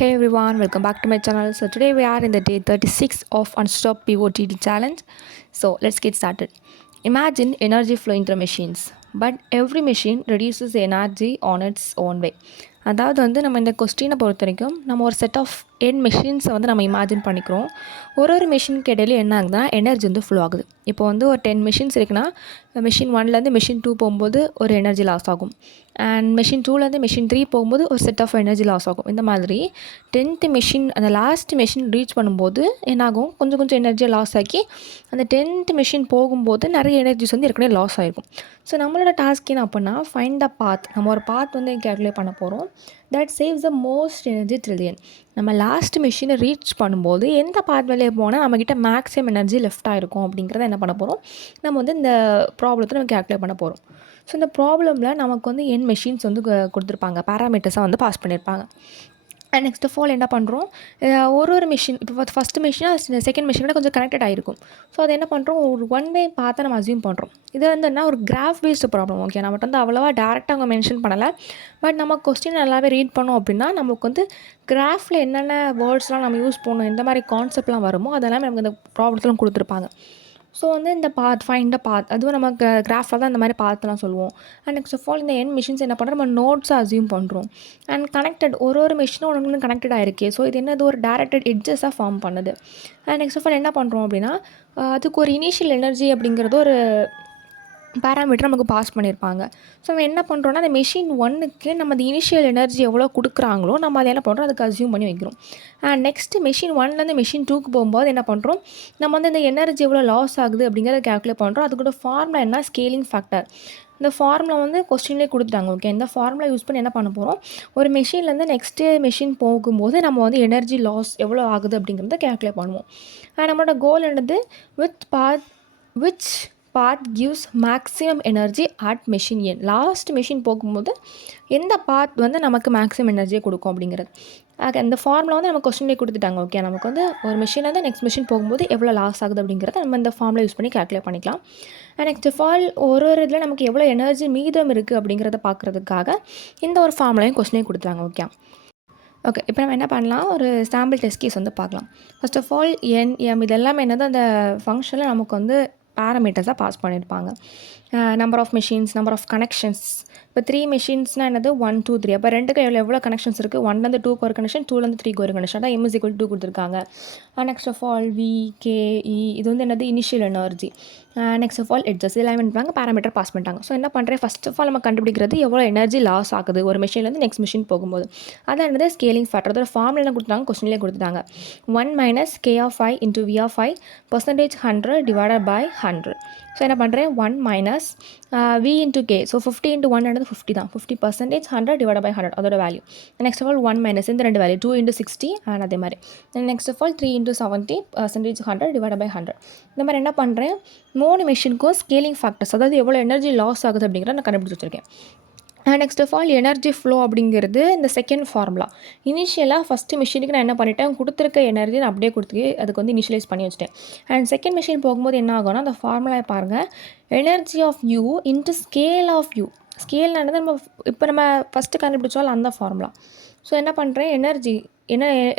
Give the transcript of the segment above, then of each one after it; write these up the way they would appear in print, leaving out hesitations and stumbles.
Hey everyone, welcome back to my channel. So today we are in the day 36 of Unstop POTD challenge. So let's get started. Imagine energy flowing through machines, but every machine reduces the energy on its own way. அதாவது நம்ம இந்த கொஸ்டினை பொறுத்த வரைக்கும் நம்ம ஒரு set of 10 மெஷின்ஸை நம்ம imagine பண்ணிக்கிறோம். ஒரு மெஷினுக்கு இடையில என்ன ஆகுதுன்னா எனர்ஜி ஃப்ளோ ஆகுது. இப்போ ஒரு 10 மெஷின்ஸ் இருக்குன்னா மெஷின் 1லேருந்து மெஷின் 2 போகும்போது ஒரு எனர்ஜி லாஸ் ஆகும். அண்ட் மெஷின் 2லேருந்து மெஷின் 3 போகும்போது ஒரு செட் ஆஃப் எனர்ஜி லாஸ் ஆகும். இந்த மாதிரி 10th மெஷின் அந்த லாஸ்ட் மெஷின் ரீச் பண்ணும்போது என்னாகும், கொஞ்சம் எனர்ஜியை லாஸ் ஆக்கி அந்த 10th மெஷின் போகும்போது நிறைய எனர்ஜிஸ் ஏற்கனவே லாஸ் ஆகிருக்கும். ஸோ நம்மளோட டாஸ்க் என்ன அப்படின்னா ஃபைண்ட் த பாத். நம்ம ஒரு பாத் கேல்குலேட் பண்ண போகிறோம். That saves the most energy till the end. நம்ம லாஸ்ட் மிஷினை ரீச் பண்ணும்போது எந்த பாத் வழியே போனால் நம்மக்கிட்ட மேக்ஸிமம் எனர்ஜி லெஃப்ட் ஆகிருக்கும் அப்படிங்கிறத என்ன பண்ண போகிறோம், நம்ம இந்த ப்ராப்ளத்தை நம்ம கேல்குலேட் பண்ண போகிறோம். ஸோ இந்த ப்ராப்ளமில் நமக்கு என் மெஷின்ஸ் கொடுத்துருப்பாங்க, பேராமீட்டர்ஸாக பாஸ் பண்ணியிருப்பாங்க. அண்ட் நெக்ஸ்ட் ஆஃப் ஆல் என்ன பண்ணுறோம், ஒரு மிஷின் இப்போ ஃபஸ்ட்டு மிஷினாக செகண்ட் மிஷினோட கொஞ்சம் கனெக்டட் ஆகிருக்கும். ஸோ அதை என்ன பண்ணுறோம், ஒரு ஒன் வே பார்த்து நம்ம அசியூம் பண்ணுறோம். இது என்ன ஒரு கிராஃப் பேஸ்டு ப்ராப்ளம். ஓகே, நம்ம அவ்வளோவா டேரெக்டாக அவங்க மென்ஷன் பண்ணலை. பட் நம்ம கொஸ்டின் நல்லாவே ரீட் பண்ணோம் அப்படின்னா நமக்கு கிராஃபில் என்னென்ன வேர்ட்ஸ்லாம் நம்ம யூஸ் பண்ணணும், எந்த மாதிரி கான்செப்ட்லாம் வருமோ அதெல்லாம் நமக்கு இந்த ப்ராப்ளத்தில் கொடுத்துருப்பாங்க. ஸோ இந்த பாத் ஃபைண்ட் பாத், அதுவும் நம்ம கிராஃபில் தான் இந்த மாதிரி பாத்லாம் சொல்லுவோம். அண்ட் நெக்ஸ்ட் ஆஃப் ஆல் இந்த மிஷின்ஸ் என்ன பண்ணுறோம், நம்ம நோட்ஸை அசியூம் பண்ணுறோம். அண்ட் கனெக்டட் ஒரு மிஷினும் ஒன்று கனெக்டட் ஆகிருக்கு. ஸோ இது என்னது ஒரு டேரக்டட் எட்ஜஸாக ஃபார்ம் பண்ணுது. அண்ட் நெக்ஸ்ட் ஆஃப் ஆல் என்ன பண்ணுறோம் அப்படின்னா அதுக்கு ஒரு இனிஷியல் எனர்ஜி அப்படிங்கிறது ஒரு பேராமீட்டர் நமக்கு பாஸ் பண்ணியிருப்பாங்க. ஸோ நம்ம என்ன பண்ணுறோன்னா அந்த மெஷின் 1க்கு நம்ம அந்த இனிஷியல் எனர்ஜி எவ்வளோ கொடுக்குறாங்களோ நம்ம அதை என்ன பண்ணுறோம், அதுக்கு அசியூம் பண்ணி வைக்கிறோம். அண்ட் நெக்ஸ்ட்டு மெஷின் 1லேருந்து மெஷின் 2க்கு போகும்போது என்ன பண்ணுறோம், நம்ம இந்த எனர்ஜி எவ்வளோ லாஸ் ஆகுது அப்படிங்கிறத கேல்குலேட் பண்ணுறோம். அதுக்கூட ஃபார்முலா என்ன, ஸ்கேலிங் ஃபேக்டர். இந்த ஃபார்முலா கொஸ்டின்லேயே கொடுத்துட்டாங்க. ஓகே, இந்த ஃபார்முலா யூஸ் பண்ணி என்ன பண்ண போகிறோம், ஒரு மெஷின்லேருந்து நெக்ஸ்ட்டு மெஷின் போகும்போது நம்ம எனர்ஜி லாஸ் எவ்வளோ ஆகுது அப்படிங்கிறத கேல்குலேட் பண்ணுவோம். அண்ட் நம்மளோட கோல் என்னது, which path gives maximum energy at machine N. Last machine போகும்போது எந்த பாத் நமக்கு மேக்ஸிமம் எனர்ஜியை கொடுக்கும் அப்படிங்கிறது. அந்த ஃபார்முலா நம்ம கொஸ்டின்லேயே கொடுத்துட்டாங்க. ஓகே, நமக்கு ஒரு மெஷின்லேருந்து நெக்ஸ்ட் மெஷின் போகும்போது எவ்வளோ லாஸ் ஆகுது அப்படிங்கிறத நம்ம இந்த ஃபார்முலா யூஸ் பண்ணி கேல்குலேட் பண்ணிக்கலாம். அண்ட் நெக்ஸ்ட் ஆஃப் ஆல் ஒரு இதில் நமக்கு எவ்வளோ எனர்ஜி மீதம் இருக்குது அப்படிங்கிறத பார்க்குறதுக்காக இந்த ஒரு ஃபார்முலையும் கொஸ்டினே கொடுத்துட்டாங்க. ஓகே, இப்போ நம்ம என்ன பண்ணலாம், ஒரு சாம்பிள் டெஸ்ட் கேஸ் பார்க்கலாம். ஃபர்ஸ்ட் ஆஃப் ஆல் எம் இதெல்லாமே என்னது அந்த ஃபங்க்ஷனில் நமக்கு பேராமீட்டர்ஸாக பாஸ் பண்ணியிருப்பாங்க. Number of machines, number of connections. இப்போ 3 மெஷின்ஸ்னால் என்னது 1 2 3. அப்போ ரெண்டுக்கு எவ்வளோ கனெக்ஷன்ஸ் இருக்குது, 1லேருந்து 2க்கு ஒரு கனெக்ஷன், 2லேருந்து 3க்கு ஒரு கனெக்ஷன். அதான் M=2 கொடுத்துருக்காங்க. நெக்ஸ்ட் ஆஃப் ஆல் VKE இது என்னது initial energy. Next of all edges எல்லாமே பண்ணிட்டாங்க, பேராமீட்டர் பாஸ் பண்ணிட்டாங்க. ஸோ என்ன பண்ணுறேன், ஃபஸ்ட் ஆஃப் ஆல் நம்ம கண்டுபிடிக்கிறது எவ்வளோ எனர்ஜி லாஸ் ஆகுது ஒரு மெஷின்லேருந்து நெக்ஸ்ட் மிஷின் போகும்போது. அதான் என்னது ஸ்கேலிங் ஃபேக்டர். அதோட ஃபார்முலா என்ன கொடுத்தாங்க, கொஸ்டின்லேயே கொடுத்துட்டாங்க. 1 - K of I into V of I percentage 100 divided by 100. So என்ன பண்ணுறேன், 1 - V into K. So 50 into 1 என்னது 50 தான். 50% 100 divided by 100 அதோட வேல்யூ. நெக்ஸ்ட் ஆஃப் ஆல் 1 - இந்த ரெண்டு வேல்யூ 2 into 60 அண்ட் அதே மாதிரி. Next of all 3 into 70 percentage 100 divided by 100. இந்த மாதிரி என்ன பண்ணுறேன், 3 மெஷினுக்கும் ஸ்கேலிங் ஃபேக்டர்ஸ், அதாவது எவ்வளோ எனர்ஜி லாஸ் ஆகுது அப்படிங்கிறத நான் கண்டுபிடிச்சி வச்சுருக்கேன். Next of all energy flow அப்படிங்கிறது இந்த செகண்ட் ஃபார்முலா. இனிஷியலாக ஃபஸ்ட்டு மிஷினுக்கு நான் என்ன பண்ணிட்டேன், கொடுத்துருக்க எனர்ஜி நான் அப்படியே கொடுத்து அதுக்கு இனிஷியலைஸ் பண்ணி வச்சுட்டேன். அண்ட் செகண்ட் மிஷின் போகும்போது என்ன ஆகும்னா அந்த ஃபார்முலாவை பாருங்கள், energy of u into scale of u. ஸ்கேல்னானது நம்ம ஃபஸ்ட்டு கண்டுபிடிச்சாலும் அந்த ஃபார்முலா. ஸோ என்ன பண்ணுறேன், எனர்ஜி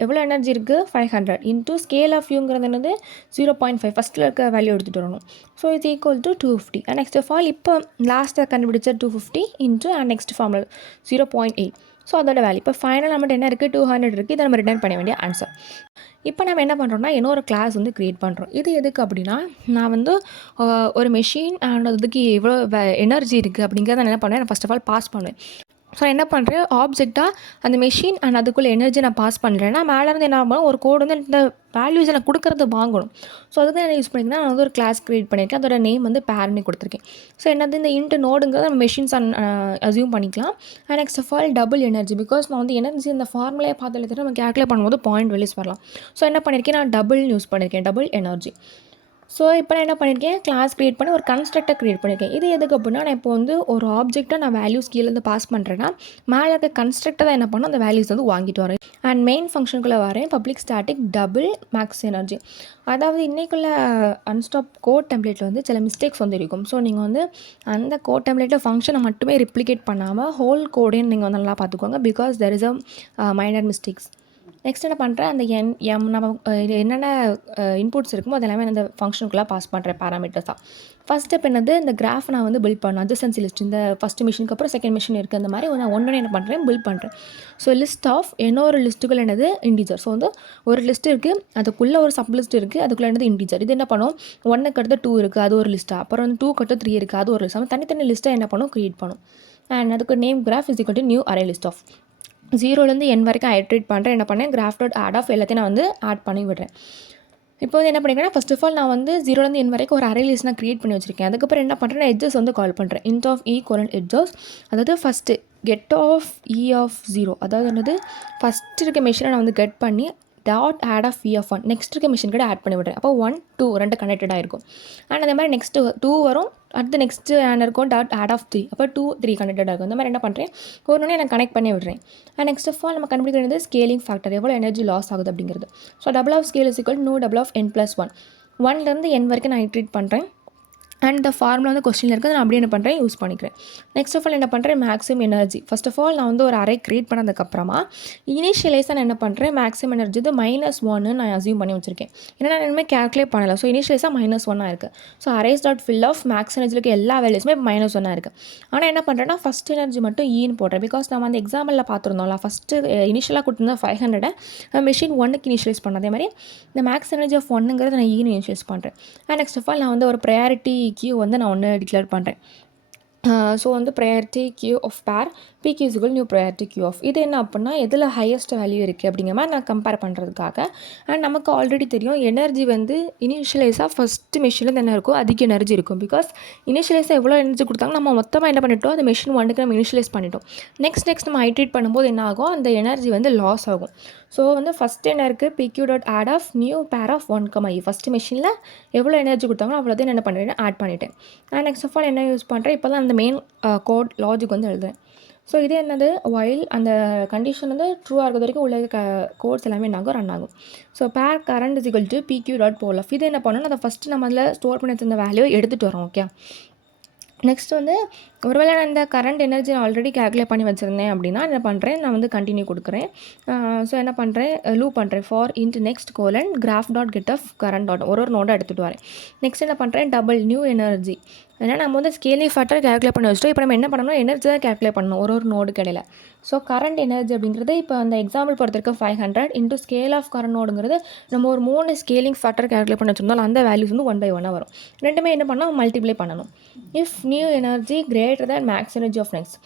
எவ்வளோ எனர்ஜி இருக்குது 500 இன்ட்டு ஸ்கேல் ஆஃப் யூங்கிறது என்னது 0.5. ஃபஸ்ட்டில் இருக்க வேல்யூ எடுத்துகிட்டு வரணும். ஸோ இது equal to 250. And next of all இப்போ லாஸ்ட்டாக கண்டுபிடிச்ச 250 into and next formula 0.8. So அதோட வேல்யூ இப்போ ஃபைனல் நம்மகிட்ட என்ன இருக்குது, 200 இருக்குது. இதை நம்ம ரிட்டர்ன் பண்ண வேண்டிய ஆன்சர். இப்போ நம்ம என்ன பண்ணுறோம்னா இன்னொரு கிளாஸ் க்ரியேட் பண்ணுறோம். இது எதுக்கு அப்படின்னா, நான் ஒரு மெஷின் அண்ட் அதுக்கு எவ்வளோ எனர்ஜி இருக்குது அப்படிங்கிறத நான் என்ன பண்ணுவேன், நான் ஃபஸ்ட் ஆஃப் ஆல் பாஸ் பண்ணுவேன். ஸோ என்ன பண்ணுறேன், ஆப்ஜெக்டாக அந்த மெஷின் அண்ட் அதுக்குள்ளே எனர்ஜி நான் பாஸ் பண்ணுறேன்னா மேலேருந்து என்ன ஆகணும், ஒரு கோடு இந்த வேல்யூஸ் நான் கொடுக்குறது வாங்கணும். ஸோ அதுக்கு என்ன யூஸ் பண்ணிங்கன்னா, நான் ஒரு கிளாஸ் க்ரியேட் பண்ணியிருக்கேன். அதோட நேம் பேர்னு கொடுத்துருக்கேன். ஸோ என்னது இந்த இன்ட்டு நோடுங்கிறத நம்ம மெஷின்ஸ் அசியூம் பண்ணிக்கலாம். And next of all double energy, because நான் எனர்ஜி இந்த ஃபார்முலையை பார்த்து எழுதுட்டு நம்ம கேல்குலேட் பண்ணும்போது பாயிண்ட் வெளிஸ் வரலாம். ஸோ என்ன பண்ணியிருக்கேன், நான் டபுள் யூஸ் பண்ணியிருக்கேன், டபுள் எனர்ஜி. ஸோ இப்போ நான் என்ன பண்ணியிருக்கேன், கிளாஸ் க்ரியேட் பண்ணி ஒரு கன்ஸ்ட்ரக்டர் க்ரியேட் பண்ணியிருக்கேன். இது எதுக்கு அப்படின்னா, நான் இப்போ ஒரு ஆப்ஜெக்டாக நான் வேல்யூஸ் கீழேருந்து பாஸ் பண்ணுறேன்னா மேலே இருக்க கன்ஸ்ட்ரக்டர் தான் என்ன பண்ணணும், அந்த வேல்யூஸ் வாங்கிட்டு வரேன். அண்ட் மெயின் ஃபங்க்ஷனுக்குள்ளே வரேன், public static double max energy. அதாவது இன்றைக்குள்ள அன்ஸ்டாப் கோட் டெம்ப்ளேட்டில் சில மிஸ்டேக்ஸ் இருக்கும். ஸோ நீங்கள் அந்த கோட் டெம்ப்ளேட்டில் ஃபங்க்ஷனை மட்டுமே ரிப்ளிகேட் பண்ணாமல் ஹோல் கோடையும் நீங்கள் நல்லா பார்த்துக்கோங்க, because there is a minor mistakes. Next என்ன பண்ணுறேன், அந்த நம்ம இது என்னென்ன இன்புட்ஸ் இருக்குமோ அது எல்லாமே அந்த ஃபங்க்ஷனுக்குள்ளே பாஸ் பண்ணுறேன் பேராமீட்டர்ஸாக. ஃபஸ்ட் ஸ்டெப் என்னது, இந்த கிராஃப் நான் வந்து பில்ட் பண்ணணும். அட்ஜசன்சி லிஸ்ட் இந்த ஃபஸ்ட் மிஷினுக்கு அப்புறம் செகண்ட் மிஷின் இருக்குது, அந்த மாதிரி நான் ஒன்று என்ன பண்ணுறேன், பில்ட் பண்ணுறேன். ஸோ லிஸ்ட் ஆஃப் இன்னொரு லிஸ்ட்டுக்குள்ள என்னது இன்டிஜர். ஸோ வந்து ஒரு லிஸ்ட் இருக்குது, அதுக்குள்ளே ஒரு சப் லிஸ்ட் இருக்குது, அதுக்குள்ளே என்னது இன்டிஜர். இது என்ன பண்ணும், 1க்கு அடுத்து 2 இருக்குது, அது ஒரு லிஸ்ட்டாக. அப்புறம் வந்து 2க்கு அடுத்து 3 இருக்குது, அது ஒரு லிஸ்ட். தனித்தனி லிஸ்ட்டை என்ன பண்ணும், க்ரியேட் பண்ணும். அண்ட் அதுக்கு name graph is equal to new array list of 0லேருந்து n வரைக்கும் ஐட்ரேட் பண்ணுறேன். என்ன பண்ணேன், கிராஃப் டாட் ஆட் ஆஃப் எல்லாத்தையும் நான் வந்து ஆட் பண்ணி விடுறேன். இப்போ வந்து என்ன பண்ணிக்கிறேன்னா, ஃபர்ஸ்ட் ஆஃப் ஆல் நான் வந்து 0லேருந்து n வரைக்கும் ஒரு அரே லிஸ்ட் நான் க்ரியேட் பண்ணி வச்சிருக்கேன். அதுக்கப்புறம் என்ன பண்ணுறேன், எட்ஜஸ் வந்து கால் பண்ணுறேன். int of e colon edges, அதாவது first get of e of 0, அதாவது என்னது ஃபஸ்ட்டு இருக்க மெஷினை நான் வந்து கெட் பண்ணி dot add of e of 1 next இருக்க மிஷின் கூட ஆட் பண்ணி விடுறேன். அப்போ 1 2 ரெண்டு கனெக்டடாக இருக்கும். அண்ட் அதே மாதிரி நெக்ஸ்ட்டு 2 வரும், அடுத்து நெக்ஸ்ட்டு ஆன் இருக்கும் டாட் ஆட் ஆஃப் 3, அப்போ 2 3 கனெக்டடாக இருக்கும். இந்த மாதிரி என்ன பண்ணுறேன், ஒன்று நான் கனெக்ட் பண்ணி விடுறேன். அண்ட் நெக்ஸ்ட் ஆஃப் ஆல் நம்ம கண்டுபிடிக்கிறது ஸ்கேலிங் ஃபேக்டர், எவ்வளோ எனர்ஜி லாஸ் ஆகுது அப்படிங்கிறது. So double of scale is equal no double of n+1, 1லேருந்து n வரைக்கும் நான் இட்ரேட் பண்ணுறேன். அண்ட் இந்த ஃபார்முலா வந்து கொஸ்டினில் இருக்குது, நான் அப்படியே என்ன பண்ணுறேன், யூஸ் பண்ணிக்கிறேன். நெக்ஸ்ட் ஆஃப் ஆல் என்ன பண்ணுறேன், maximum energy. First of all நான் வந்து ஒரு அரே க்ரியேட் பண்ணதுக்கப்புறமா இனிஷியலைஸாக நான் என்ன பண்ணுறேன், மேக்ஸிமம் எனர்ஜி இது -1 நான் அசியூம் பண்ணி வச்சிருக்கேன். ஏன்னா நான் இனிமேல் கேல்குலேட் பண்ணலை. ஸோ இனிஷியலைஸாக -1 இருக்குது. So arrays dot fill of max எனர்ஜிக்கு எல்லா வேல்யூஸுமே -1 இருக்குது. ஆனால் என்ன பண்ணுறேன்னா, ஃபஸ்ட் எனர்ஜி மட்டும் ஈன்னு போடுறேன். பிகாஸ் நம்ம அந்த எக்ஸாம்பிளில் பார்த்துருந்தோம்ல, ஃபஸ்ட்டு இனிஷியலாக கொடுத்துருந்தா 500 மெஷின் 1க்கு இனிஷியலைஸ் பண்ண. அதே மாதிரி இந்த மேக்ஸ் எனர்ஜி ஆஃப் 1ங்கிறது நான் ஈன்னு இனிஷியலைஸ் பண்ணுறேன். அண்ட் நெக்ஸ்ட் ஆஃப் ஆல் நான் வந்து ஒரு ப்ரையாரிட்டி கியூ வந்து நான் ஒன்று டிக்ளேர் பண்ணுறேன். ஸோ வந்து priority queue of pair PQ is equal new priority queue of. இது என்ன அப்படின்னா, எதில் ஹையஸ்ட் வேல்யூ இருக்குது அப்படிங்கிற மாதிரி நான் கம்பேர் பண்ணுறதுக்காக. அண்ட் நமக்கு ஆல்ரெடி தெரியும் எனர்ஜி வந்து இனிஷியலைஸாக ஃபஸ்ட்டு மெஷினில் என்ன இருக்கும், அதிக எனர்ஜி இருக்கும். பிகாஸ் இனிஷியலைஸாக எவ்வளோ எனர்ஜி கொடுத்தாங்க, நம்ம மொத்தமாக என்ன பண்ணிட்டோம், அந்த மெஷின் 1க்கு நம்ம இனிஷியலைஸ் பண்ணிட்டோம். நெக்ஸ்ட் நம்ம ஹைட்ரேட் பண்ணும்போது என்ன ஆகும், அந்த எனர்ஜி வந்து லாஸ் ஆகும். ஸோ வந்து ஃபஸ்ட்டு என்ன இருக்குது, PQ dot add of new pair of 1, first மெஷினில் எவ்வளோ எனர்ஜி கொடுத்தாங்களோ அவ்வளோதையும் என்ன பண்ணிட்டேன், ஆட் பண்ணிட்டேன். அண்ட் நெக்ஸ்ட் ஆஃப் ஆல் என்ன யூஸ் பண்ணுறேன், இப்போ தான் அந்த மெயின் கோட் லாஜிக் வந்து எழுதுறேன். ஸோ இது என்னது, ஒயில் அந்த கண்டிஷன் வந்து ட்ரூவாக இருக்கிறது வரைக்கும் உள்ள கோட்ஸ் எல்லாமே என்னாகும், ரன் ஆகும். So pair current is equal to PQ dot poll of. இது என்ன பண்ணணும், அதை ஃபஸ்ட்டு நம்ம அதில் ஸ்டோர் பண்ணி வச்சிருந்த வேல்யூ எடுத்துகிட்டு வரோம். ஓகே, நெக்ஸ்ட் வந்து ஒருவேளை நான் இந்த கரண்ட் எனர்ஜி நான் ஆல்ரெடி கேல்குலேட் பண்ணி வச்சுருந்தேன் அப்படின்னா என்ன பண்ணுறேன், நான் வந்து கண்டினியூ கொடுக்குறேன். ஸோ என்ன பண்ணுறேன், லூப் பண்ணுறேன் for int next colon graph dot get of current dot ஒரு நோடை எடுத்துகிட்டு வரேன். நெக்ஸ்ட் என்ன பண்ணுறேன், டபுள் நியூ எனர்ஜி. ஏன்னா நம்ம வந்து ஸ்கேலிங் ஃபேக்டர் கேல்குலேட் பண்ணி வச்சுட்டோம். இப்போ நம்ம என்ன பண்ணணும், எனர்ஜி தான் கேல்குலேட் பண்ணணும் ஒரு நோடு கிடையில. ஸோ கரண்ட் எனர்ஜி அப்படிங்கிறது இப்போ அந்த எக்ஸாம்பிள் பொறுத்திருக்க 500 இன்ட்டு ஸ்கேல் ஆஃப் கரண்ட் நோடுங்கிறது நம்ம ஒரு 3 ஸ்கேலிங் ஃபேக்டர் கேல்குலேட் பண்ணி வச்சுருந்தோம். அந்த வேல்யூஸ் வந்து 1 by 1 வரும். ரெண்டுமே என்ன பண்ணால் மல்டிப்ளை பண்ணணும். If new energy greater than max energy of next.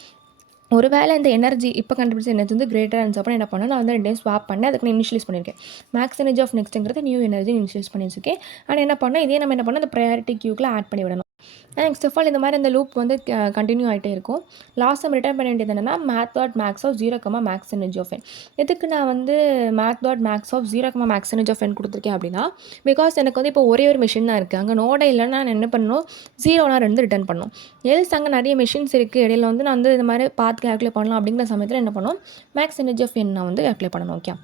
ஒரு வேளை இந்த எனர்ஜி இப்போ கண்டுபிடிச்ச எனர்ஜி வந்து கிரேட்டர் இருந்துச்சு அப்புறம் என்ன பண்ணேன், நான் வந்து 2 ஸ்வாப் பண்ணேன். அதுக்கு நான் இனிஷியலைஸ் பண்ணியிருக்கேன். மேக்ஸ் எனர்ஜி ஆஃப் நெக்ஸ்ட்டுங்கிறது நியூ எனர்ஜி இனிஷியலைஸ் பண்ணி வச்சுருக்கேன். ஆனால் என்ன பண்ணேன், இதே நம்ம என்ன பண்ணோம், அந்த ப்ரையாரிட்டி கியூக்குள்ள ஆட் பண்ணி விடணும். நெக்ஸ்ட் ஆஃப் ஆல் இந்த மாதிரி இந்த லூப் வந்து கண்டினியூ ஆகிட்டே இருக்கும். லாஸ்ட் நம்ம ரிட்டர்ன் பண்ண வேண்டியது என்னென்னா, math dot max of 0, max energy of n. எதுக்கு நான் வந்து math dot max of 0, max energy of n கொடுத்துருக்கேன் அப்படின்னா, பிகாஸ் எனக்கு வந்து இப்போ ஒரே ஒரு மிஷின் தான் இருக்குது. அங்கே நோடை இல்லைன்னா நான் என்ன பண்ணணும், 0 2 ரிட்டர்ன் பண்ணணும். எல்ஸ் அங்கே நிறைய மிஷின்ஸ் இருக்குது, இடையில வந்து நான் வந்து இந்த மாதிரி பார்த்து கேல்குலேட் பண்ணலாம் அப்படிங்கிற சமயத்தில் என்ன பண்ணணும், மேக்ஸ் எனர்ஜி ஆஃப் n நான் வந்து கேல்குலேட் பண்ணணும். ஓகே.